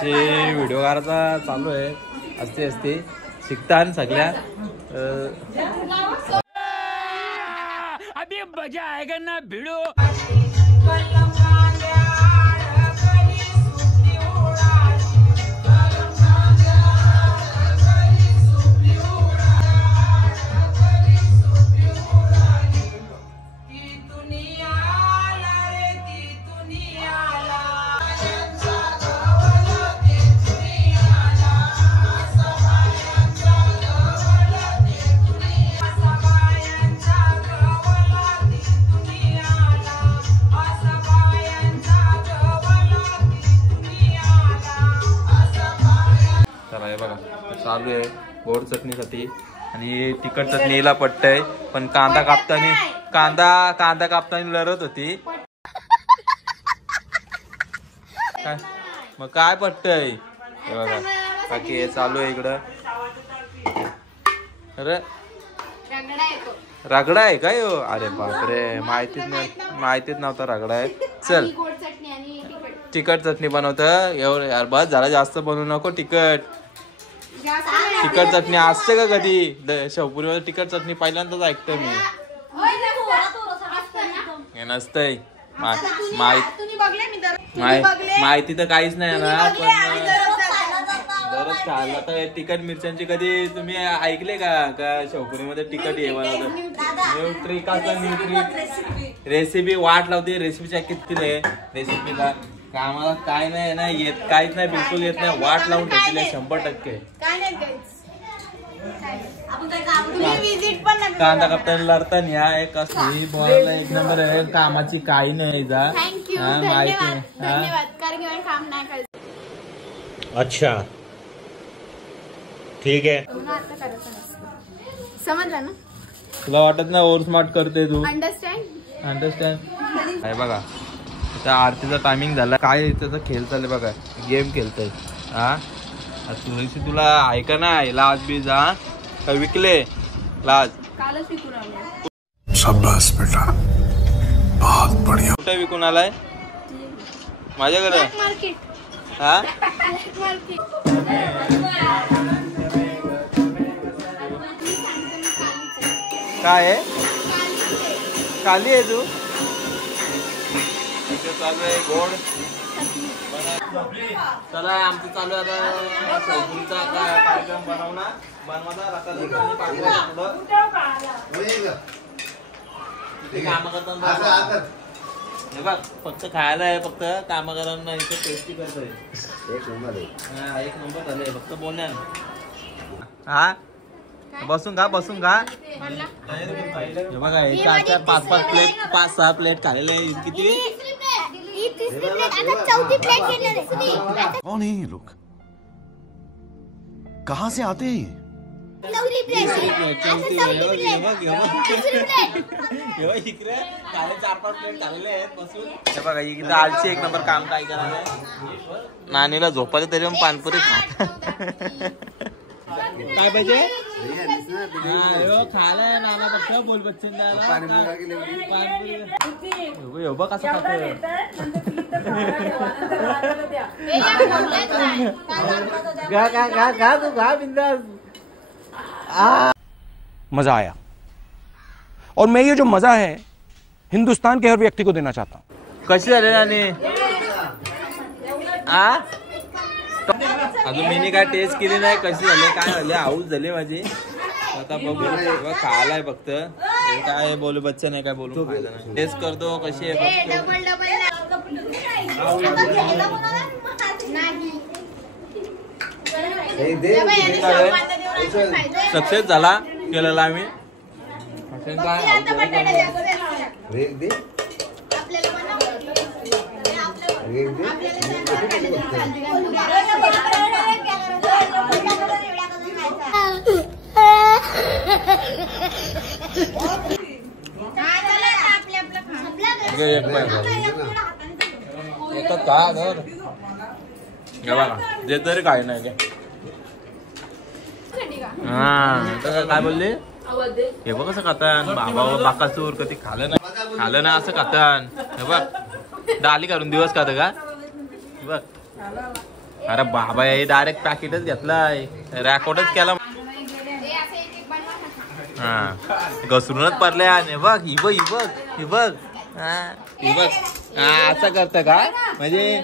Video करायचा चालू आहे. असते शिकतान सगळ्या. अभी मजा आएगा ना भिड़ो. चालू आहे गोड चटणीसाठी आणि तिखट चटणीला पटतंय. पण कांदा कापताना लढत होती. मग काय पटतंय हे बघा. बाकी हे चालू आहे इकडं. अरे रगडा आहे काय हो? अरे बापरे, माहितीच नव्हता रगडा आहे. चल तिखट चटणी बनवत एवढं यार. बस जरा जास्त बनवू नको. तिखट चटणी असते का कधी? शेवपुरीमध्ये तिखट चटणी पहिल्यांदाच ऐकतोय मी. हे नसतंय. माहिती तर काहीच नाही ना. पण बरंच खाल्लं. आता तिखट मिरच्यांची कधी तुम्ही ऐकले का शेवपुरीमध्ये तिखट हे रेसिपी वाट लावते. रेसिपीच्या किती रेसिपीला कामाला काय नाही ना येत. काहीच नाही, बिलकुल येत नाही. वाट लावून ठेवतील 100%. कांदा कापताना लढताना या एक असली बोलायला एक नंबर आहे. कामाची काही नाही जा. माहिती. अच्छा ठीक आहे. समजलं ना? तुला वाटत नाही ओव्हर स्मार्ट करते तू? अंडरस्टँड. आहे बघा. आता आरतीचा टायमिंग झाला. काय त्याचा खेळ चालले बघा. गेम खेळतोय. तुला ऐका नाही लाज बीज का विकले लाज? कालच विकून आले. शाबाश बेटा, बहुत बढ़िया. कुठे विकून आलाय? माझ्याकडे. हा काय आहे? खाली आहे तू? चालू आहे गोड. चला आमचं चालू आहे आता शेवपुरीचा कार्यक्रम बनवणार आता काम करताना हे बघ. फक्त खायला आहे. फक्त काम करायला इथे टेस्टी करतोय. एक नंबर झाले. फक्त बोलण्या. हा बसून खा. हे बघा हे 4-4, 5-5 प्लेट, 5-6 प्लेट खाल्लेले. किती? कौन है ये लोग? कहाँ से आते हैं? बघा इकडे आलची एक नंबर काम काय करायला. नानीला झोपायचं तरी पण पानपुरी काय पाहिजे? खायला नाना फक्त बोल बच्चन बघ कसं खातोय. गा बिंदास. मजा आया और मैं ये जो मजा है हिंदुस्तान के हर व्यक्ति को देना चाहता हूँ. कशी झाली नानी? अजून मी काय टेस्ट केली नाही. कशी झाली काय झाली? हाऊस झाली माझी. आता बघू खायलाय फक्त. काय बोलू बच्चा नाही काय बोलू फायदा नाही. टेस्ट करतो कशी आहे. सक्सेस झाला केलेला आम्ही. जे तरी काय नाही. काय बोलले? हे बघ कसं खातान. बाबा बाकासूर कधी खालं ना असं खातान. हे बघ डाली करून दिवस खात का बघ. अरे बाबा हे डायरेक्ट पॅकेटच घेतलाय, रेकॉर्डच केला. हा घसरूनच पडले. आणि बघ ही बघ ही बघ ही बघ ही बघ. हा असं करतं का म्हणजे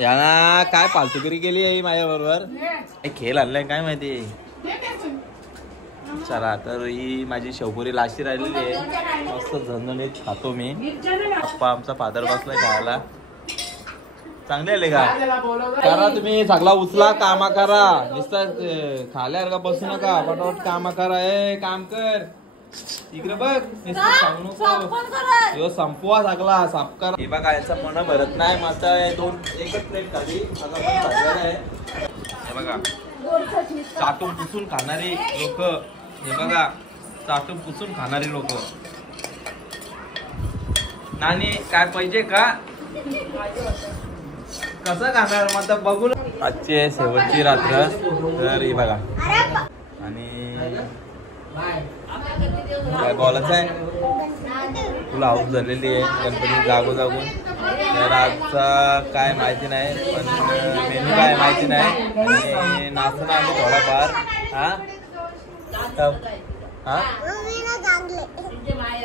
याना काय फालतुगिरी केली आहे माझ्या बरोबर. खेळ आणलाय काय माहिती. चला तर ही माझी शेवपुरी लाशी राहिलेली आहे, मस्त झणझणीत खातो मी. पप्पा आमचा फादर बसलाय खायला. चांगले आले का करा तुम्ही, सगळा उचला कामा करा, नुसतं खाल्यावर का बसू नका, पटापट कामा करा. काम कर इकडे बघ, नुसतं सांगू नको. यो संपवा सगळा साफ करा. हे बघा याचं मन भरत नाही, मस्त एकच प्लेट खाली आहे. हे बघा चाटून पुसून खाणारी लोक, हे बघा चाटून पुसून खाणारी लोक. नानी काय पाहिजे का, कसं खाणार मग बघू. आजची शेवटची रात्र तर ही बघा. आणि काय बोलायचं आहे तुला, हाऊस झालेली आहे गणपती जागो जागून. तर आजचा काय माहिती नाही, पण मेनू काय माहिती नाही. आणि नाचणं आम्ही थोडाफार. हा हा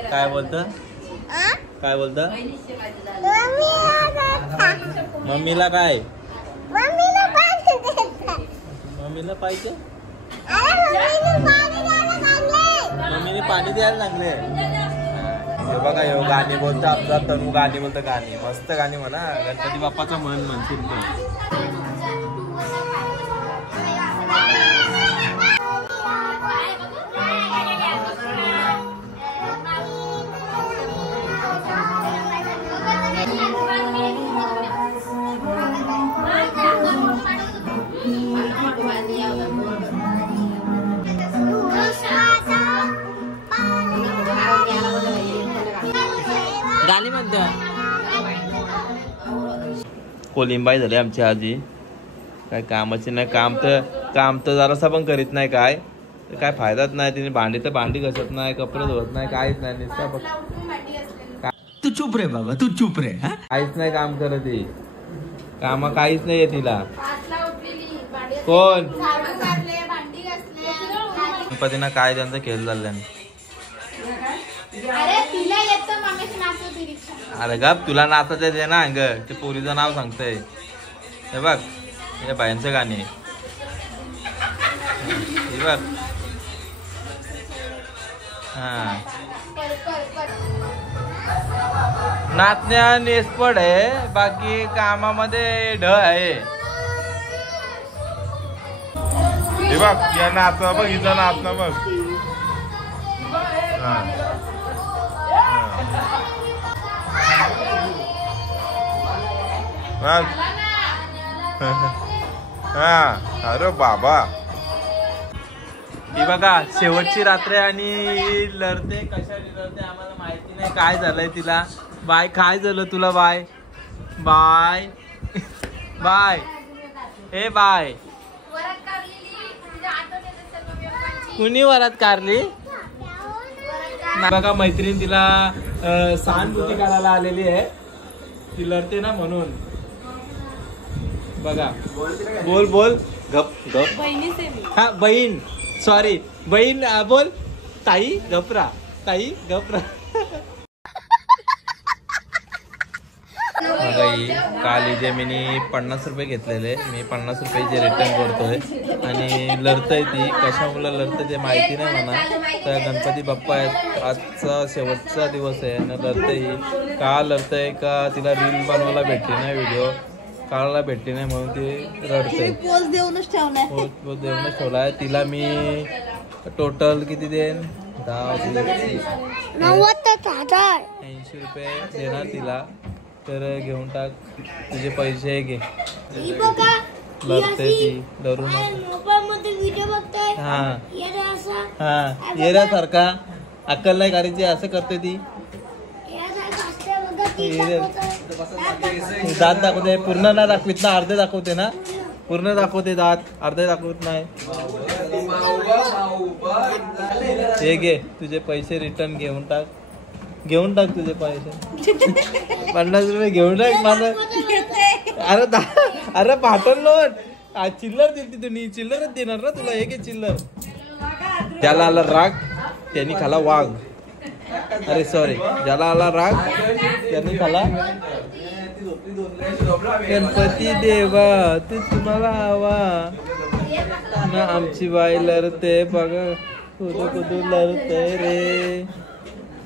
काय बोलतं काय बोलतं मम्मीला काय, मम्मीला पाहिजे, मम्मीने पाणी द्यायला लागले. हे बघा हे गाणी बोलतं आमचा तनू, गाणी बोलतं. गाणी मस्त गाणी म्हणा, गणपती बाप्पाचं मन म्हणशील पण. गाणी म्हणतो कोलिंबाई झाली आमची आजी. काय कामाची नाही, काम तर जरासा पण करीत नाही. काय फायदाच नाही. तिने भांडी घसत नाही, कपडे धुवत नाही, काहीच नाही. नुसतं तू चुप रे बाबा, तू चुप रे. काहीच नाही काम करत ती, काम काहीच नाहीये तिला. कोण गणपतीनं काय त्यांचा खेळ चालला. अरे गप, तुला नाचायचं आहे ना अंग, ते पोरीचं नाव सांगतंय. हे बघ हे बायांचं गाणे, हे बघ. हा नाचण्या नेसपड आहे, बाकी कामामध्ये ढ आहे. हे बघ या नाचणं बघ, हिचं नाचणं बघ. हा अरे बाबा. ही बघा शेवटची रात्र आणि लढते कशाने लढते आम्हाला माहिती नाही. काय झालंय तिला. बाय काय झालं तुला. बाय बाय बाय हे बाय. कुणी वरात कारली. बघा मैत्रीण तिला सहानुभूती करायला आलेली आहे, ती लढते ना म्हणून. बघा बोल बोल गप गप. हा बहीण, सॉरी बहीण बोल. ताई गपरा, ताई गपरा. काल इथे मी 50 रुपये घेतलेले, मी 50 रुपयाचे रिटर्न करतोय. आणि लढतय ती, कशामुळे लढतंय ते माहिती नाही म्हणा. तर गणपती बाप्पा आजचा शेवटचा दिवस आहे ना. लढतय का, लढतय का तिला रील बनवायला भेटली नाही, व्हिडिओ काढायला भेटली नाही म्हणून ती रडतय. पोज देऊनच ठेवलाय. तिला मी टोटल किती देईन, 80 रुपये देणार तिला. तर घेऊन टाक तुझे पैसे, घे. लढते ती डरू हा हा येण्यासारखा अक्कल नाही करायची, असं करते ती. दात दाखवते, पूर्ण ना दाखवित ना, अर्धे दाखवते ना. पूर्ण दाखवते दात, अर्धे दाखवत नाही. हे घे तुझे पैसे रिटर्न घेऊन टाक. घेऊन टाक तुझे पैसे 50 रुपये घेऊन टाक माझं. अरे पाठवल नोट. आज चिल्लर दिली तुम्ही, चिल्लरच देणार ना तुला. एक चिल्लर. ज्याला आला राग त्यांनी खाला वाघ. अरे सॉरी, ज्याला आला राग त्यांनी खाला गणपती देवा तू तुम्हाला हवा ना. आमची बाई लढते बघा कुदू कुदू लढते रे.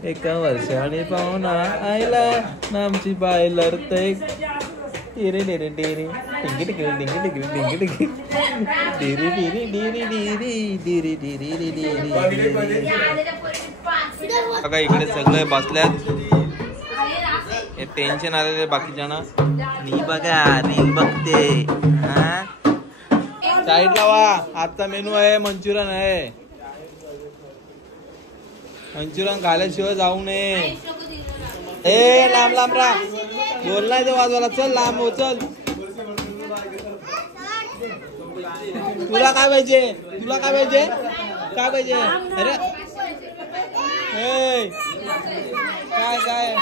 एका वर्षाने पाहुणा आईला ना आमची बाई लढते. डेरे डेरे डेरे डिंगी डिंगी डिंगी डिंगी डिंगी डिंगी डेरे डेरे डेरे डेरे डेरे डेरे डेरे. बघा इकडे सगळे बसल्यात. हे टेन्शन आलेले बाकीच्यांना. मी बघा रील बघते. साईड लावा. आजचा मेनू आहे मंचुरियन आहे. मंचुरियन खाल्याशिवाय जाऊ नये. ए लांब लांब राहा. बोल नाही तो वाजवाला. चल लांब हो चल. तुला काय पाहिजे? तुला काय पाहिजे? काय पाहिजे? अरे काय काय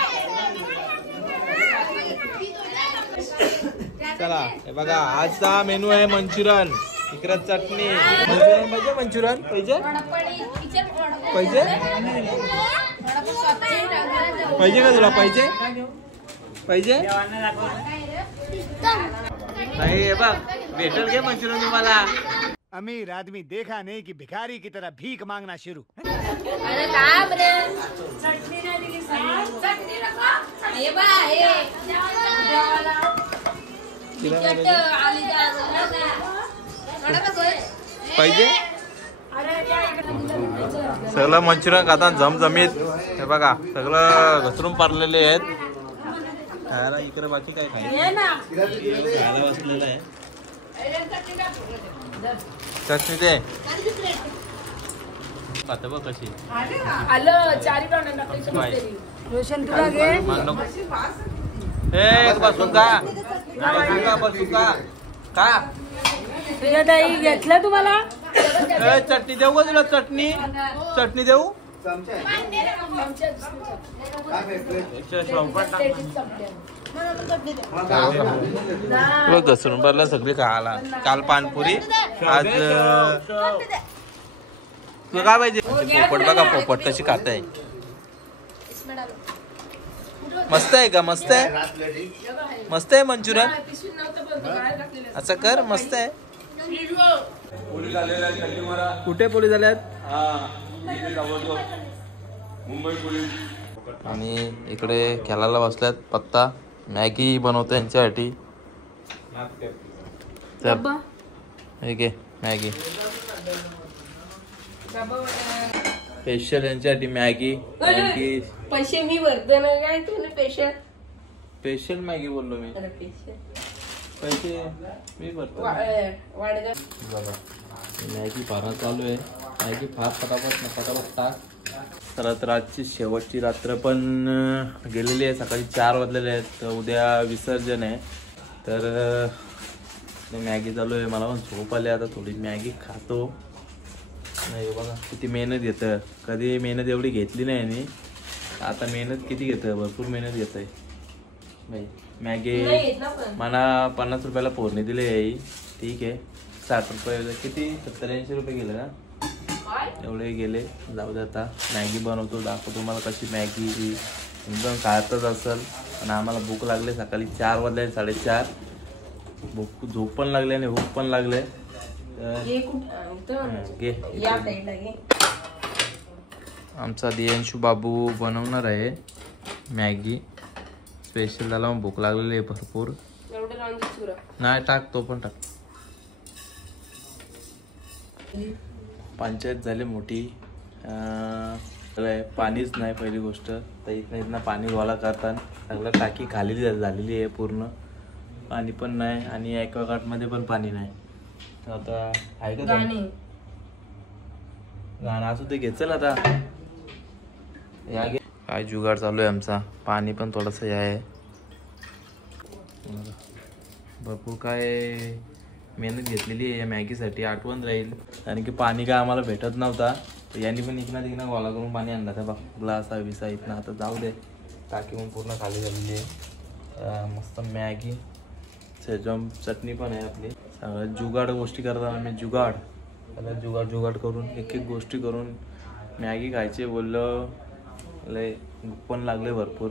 चला हे बघा आजचा मेनू आहे मंचुरियन. इकडे चटणी. मंचुरियन पाहिजे? मंचुरियन पाहिजे? पाहिजे पाहिजे का तुला? पाहिजे पाहिजे नाही. हे बघ भेटल घे मंचुरियन तुम्हाला. अमीर आदमी देखा नहीं कि भिखारी की तरह भीख मांगना शुरू. अरे काय बरे चटणी नाही दिली. चटणी रखा. हे बा हे तिखट आली जा. पाहिजे सगळं मंचुरियन खाता झमझमीत. हे बघा सगळं घसरून पारलेले आहेत. खायला इकडे बाकी काय खायला बसलेलं आहे. चटणी दे. खात बघ कशी. आलं चारी रोशन तुला घे. बसून का बसून का का तुझ्या ताई घेतलं तुम्हाला. चटणी देऊ का तुला? चटणी चटणी देऊ. घसरून भरला सगळी खायला. काल पानपुरी आज तुला काय पाहिजे? पोपट बघा पोपट कशी खात आहे. मस्त आहे का? मस्त आहे. मस्त आहे मंचुरियन. असं कर मस्त आहे. कुठे पोलीस झाल्यात? आणि इकडे खेळायला बसल्यात. पत्ता मॅगी बनवतो यांच्यासाठी. चल ठीक आहे मॅगी स्पेशल यांच्यासाठी मॅगी. पैसे मी भरते ना. काय तुम्ही स्पेशल स्पेशल मॅगी बोललो मी. पैसे मी भरतो. मॅगी फार चालू आहे. मॅगी फार फटाफट टाक. तर आजची शेवटची रात्र पण गेलेली आहे. सकाळी 4 वाजलेले आहेत. तर उद्या विसर्जन आहे. तर मॅगी चालू आहे. मला पण झोप आली. आता थोडी मॅगी खातो. नाही बघा किती मेहनत घेतं. कधी मेहनत एवढी घेतली नाही आणि आता मेहनत किती घेतं. भरपूर मेहनत घेत आहे भाई. मॅगी मला 50 रुपयाला फोडणी दिली आहे. ठीक आहे 60 रुपये किती 70-80 रुपये गेले ना. एवढे गेले. जाऊ दे. आता मॅगी बनवतो. दाखवतो तुम्हाला कशी मॅगी. एकदम खायचंच असेल. आणि आम्हाला भूक लागले. सकाळी 4 वाजले 4:30. भूक झोप पण लागले आणि भूक पण लागले. आमचा दियांशू बाबू बनवणार आहे मॅगी स्पेशल. त्याला भूक लागलेली आहे भरपूर. नाही टाक तो पण टाक. पंचायत झाली मोठी. पाणीच नाही पहिली गोष्ट. तर इथनं पाणी गोळा करतात. सगळं टाकी खाली झालेली आहे पूर्ण. पाणी पण नाही आणि ॲक्वागार्डमध्ये पण पाणी नाही. आता आहे का गाणं असू ते घेचल. आता या काय जुगाड चालू आहे आमचा. पाणी पण थोडंसं हे आहे. भरपूर काय मेहनत घेतलेली आहे या मॅगीसाठी. आठवण राहील कारण की पाणी काय आम्हाला भेटत नव्हता. यांनी पण इकडं तिकडं गोळा करून पाणी आणलं तर बघ ग्लास विसा इथनं. आता जाऊ दे, टाकी पण पूर्ण खाली झालेली आहे. मस्त मॅगी, सेजवान चटणी पण आहे आपली. सगळं जुगाड गोष्टी करतात आम्ही. जुगाड जुगाड करून एक गोष्टी करून मॅगी खायची बोललं. लय भूक पण लागले भरपूर.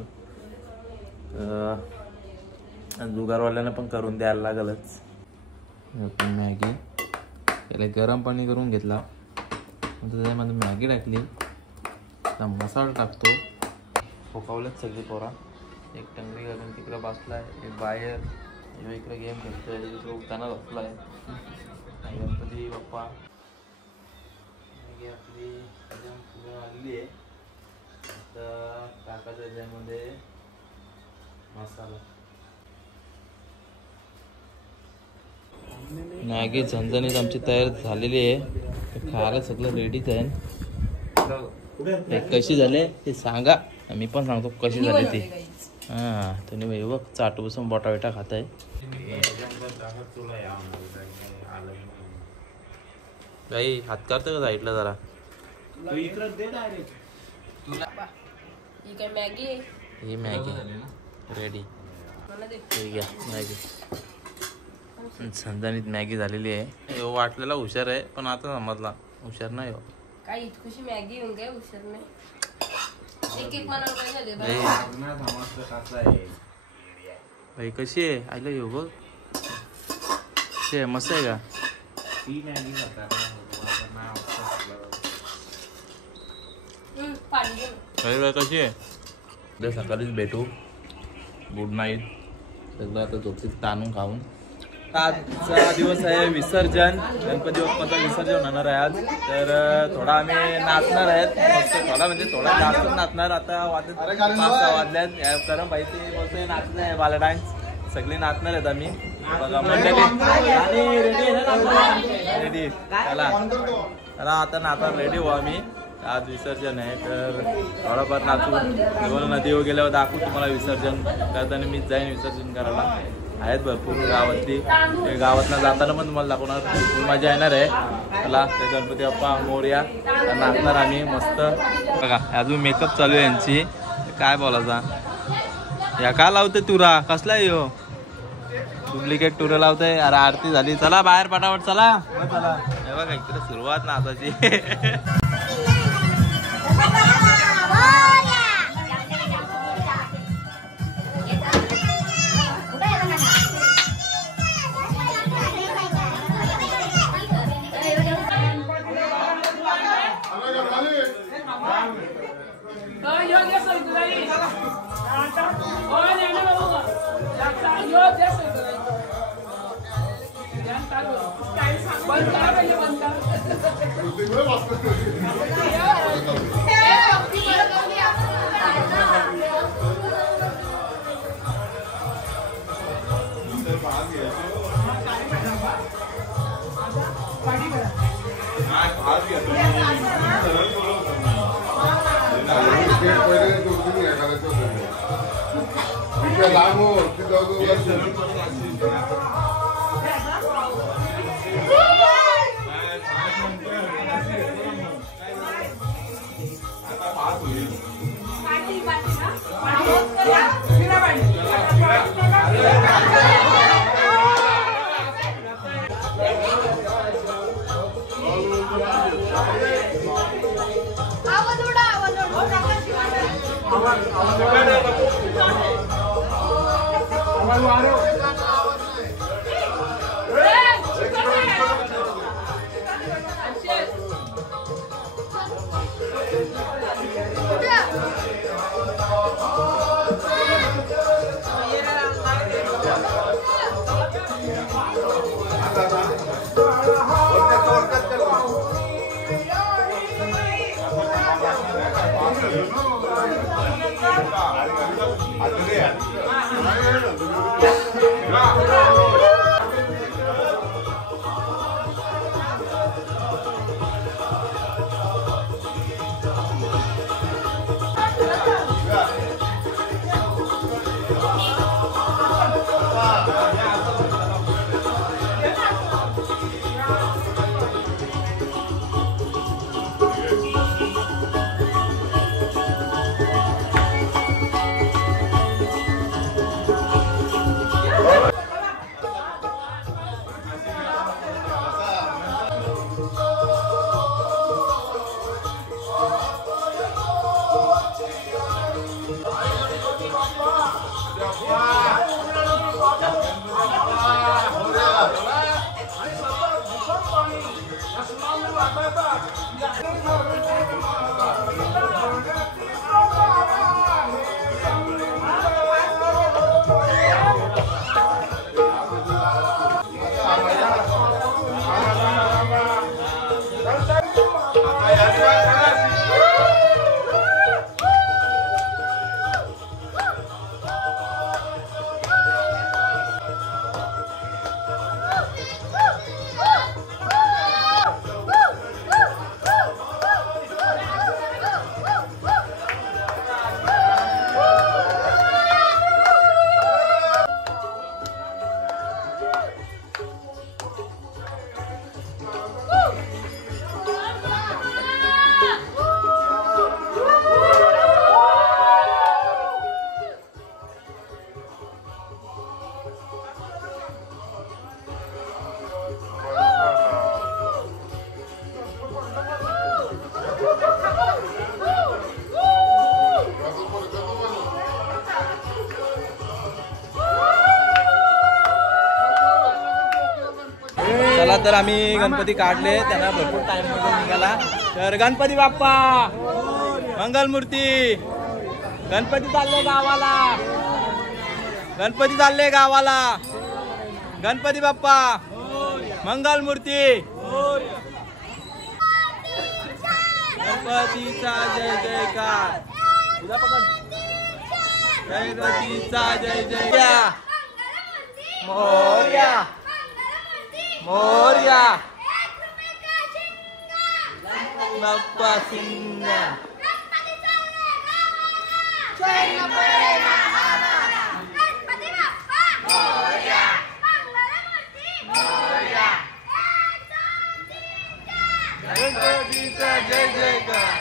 जुगारवाल्यांना पण करून द्यायला लागलच. मॅगी त्याला गरम पाणी करून घेतला, त्याच्यामध्ये मॅगी टाकली, मसाला टाकतो. फोकावलेच सगळी पोरा. एक टंगडी घालून तिकडं बसलाय, एक बाहेर इकडे गेम खेळतोय, इकडे उताना बसलाय. गणपती बाप्पा मॅगी आपली पूर्ण लागली आहे. आता टाकायचं त्याच्यामध्ये मसाला. मॅगी झणझणीत आमची तयार झालेली आहे. खायला सगळं रेडीच आहे. कशी झाले ते सांगा, मी पण सांगतो कशी झाली ती. हां तुम्ही भाई बघ चाटू बसून बोटा बिटा खात आहे. काही हात करतं का साईडला जरा. ही मॅगी रेडी. ठीक आहे मॅगी झणझणीत मॅगी झालेली आहे. हो वाटलेला हुशार आहे पण आता समजला हुशार नाही हो. काही इतकुशी मॅगी होऊन काय हुशार नाही. एक भाई कशी आहे आयला येऊ बघ. ते मस्त आहे का. कशी आहे. सकाळीच भेटू. Good night. सगळं आता झोपीत ताणून खाऊन. आजचा दिवस आहे विसर्जन. गणपती बाप्पाचं विसर्जन होणार आहे आज. तर थोडा आम्ही नाचणार आहेत. मस्त थोडा म्हणजे थोडा जास्त नाचणार. आता वाजत 5-6 वाजल्यात. करम भाई ते बोलतोय नाचणं आहे बाला डान्स. सगळे नाचणार आहेत आम्ही. बघा मंडळी रेडी चला चला आता नाचा रेडी हो आम्ही. आज विसर्जन आहे तर थोडाफार नाचू. तुम्हाला नदीवर गेल्यावर दाखवू तुम्हाला विसर्जन करताना. मीच जाईन विसर्जन करायला. आहेत भरपूर गावातली. गावातनं जाताना पण तुम्हाला दाखवणार. खूप मजा येणार आहे. चला ते गणपती बाप्पा मोरया नाचणार आम्ही मस्त. बघा अजून मेकअप चालू आहे यांची. काय बोलायचा या का लावते तुरा कसला यो डुप्लिकेट टुरा लावतंय. अरे आरती झाली. चला बाहेर पटापट चला. हे बघा इकडे सुरुवात नाचाची. चला तर आम्ही गणपती काढले, त्यांना भरपूर टाइम मध्ये निघाला. तर गणपती बाप्पा मंगलमूर्ती, गणपती चालले गावाला, गणपती चालले गावाला, गणपती बाप्पा मंगलमूर्ती, गणपतीचा जय जयकार, गणपतीचा जय जय मोरया मोरया बाप्पा सिंह गणपतीचा जय जयकार.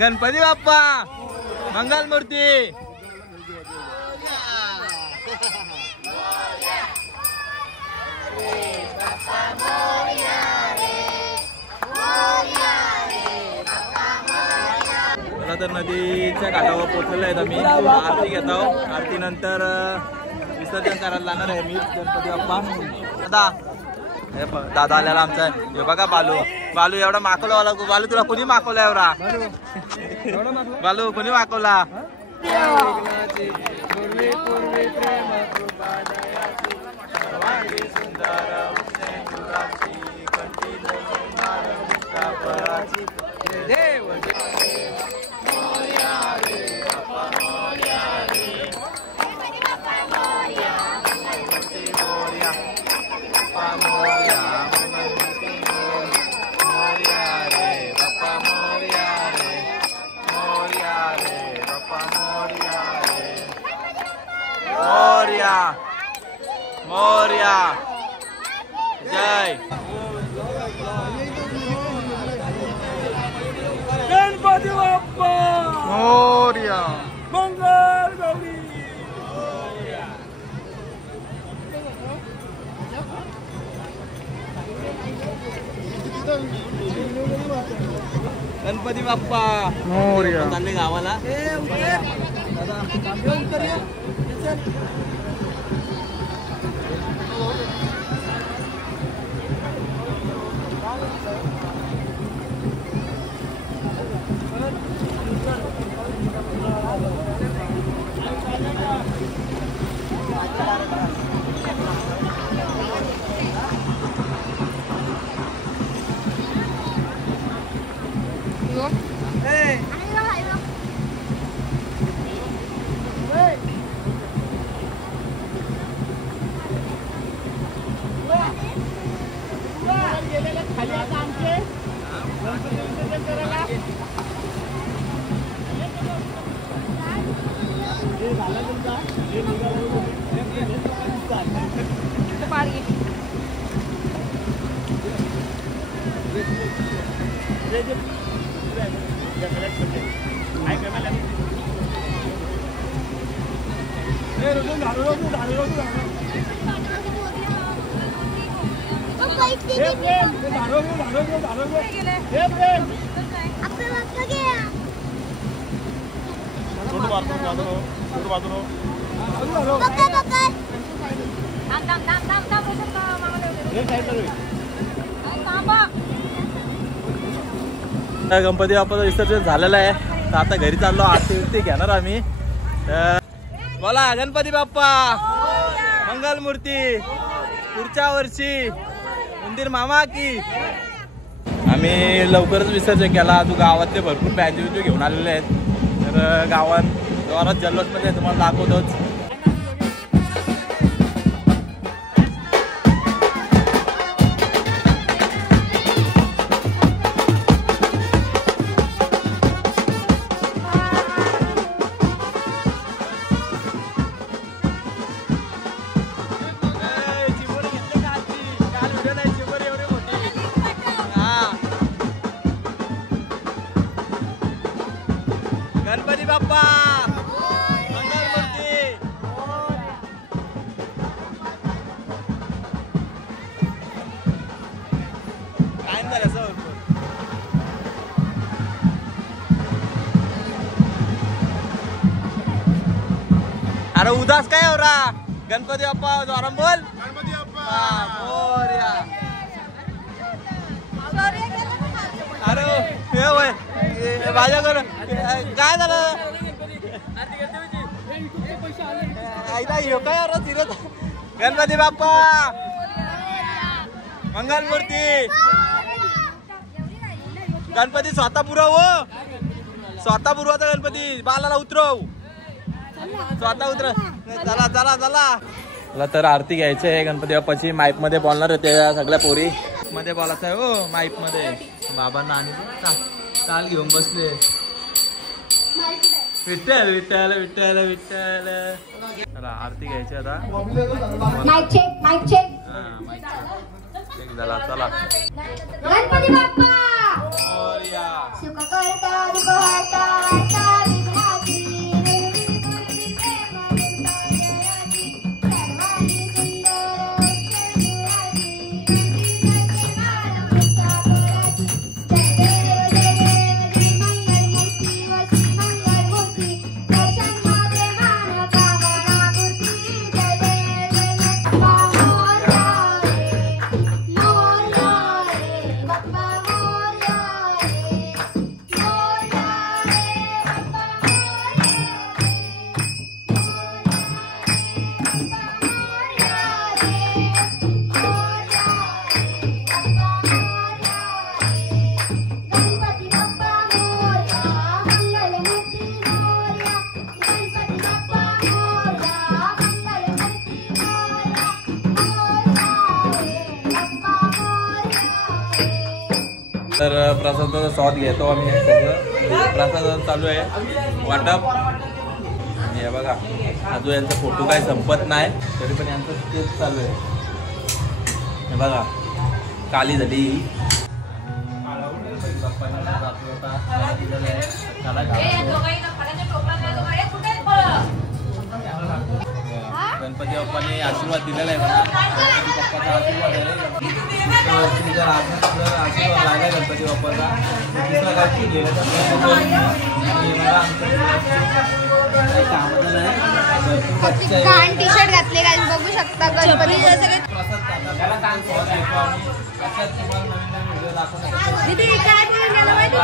गणपती बाप्पा मंगलमूर्ती, तर नदीच्या काठावर पोहोचलेलो आहेत आम्ही. आरती घेत आहोत. आरती नंतर विसर्जन करायला जाणार आहे मी गणपती बाप्पा. दादा आलेला आमचा. हे बघा बालू, बालू एवढा माकवला. बालू तुला कोणी माकवला एवढा? बालू कोणी माकवला? मोरया मोरया जय गणपती बाप्पा मोरया मंगल गौरी. गणपती बाप्पा मोरया चालले गावाला. गणपती बाप्पाचं विसर्जन झालेलं आहे, तर आता घरी चाललो. आरती घेणार आम्ही. बोला गणपती बाप्पा मंगल मूर्ती, पुढच्या वर्षी मंदिर मामा की. आम्ही लवकरच विसर्जन केला. तू गावातले भरपूर बँजो घेऊन आलेले आहेत, तर गावात जोरात जल्लोषमध्ये तुम्हाला दाखवतोच. गणपती बाप्पा मंगल मूर्ती. काय झालं सर? अरे उदास काय हो रा? गणपती बाप्पा जोराम बोल. गणपती बाप्पा मोरया. अरे हे होय माझ्या घर काय झालं? गणपती बाप्पा मंगल मूर्ती. गणपती स्वतः पुरव, स्वतः पुरवाचा गणपती. बालाला उतरव, स्वतः उतरव. चला चला चला. मला तर आरती घ्यायची आहे गणपती बाप्पाची. माईक मध्ये बोलणार आहे त्या सगळ्या पोरी मध्ये बोलायचं आहे. हो माईक मध्ये बाबांना आणि चाल घेऊन बसले. विठ्ठल विठ्ठल विठ्ठल विठ्ठल. चला आरती घ्यायची आता. Mic check, mic check. Check झाला. चला. गणपती बाप्पा मोरया. सुख करता दुःख हरता हरता विघ्नाची निर्मूर्ती प्रेम निर्माल्याची सर्वांगी सुंदर मुराची नंदी बाळ मुक्तापराची. जय देव जय देव श्री मंगल मूर्ती व श्री मंगल मूर्ती दर्शन मध्ये मान कामना मूर्ती. जय देव जय बाप्पा मोरया रे मोरया रे बाप्पा मोरया रे मोरया रे बाप्पा तर प्रसादाचा स्वाद घेतो आम्ही. सगळं प्रसाद चालू आहे वाटप. आणि हे बघा अजून यांचा फोटो काय संपत नाही, तरी पण यांचं तेच चालू आहे. हे बघा काली झाली. गणपती बाप्पाने आशीर्वाद दिलेला आहे मला. गणपती बाप्पाचा आशीर्वाद आहे. आशीर्वाद लागला गणपती बाप्पाचा. दुसरा काय घाण टी शर्ट घातले काय बघू शकता. गणपती दीदी काय बोलून गेला माहिती?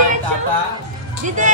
दीदी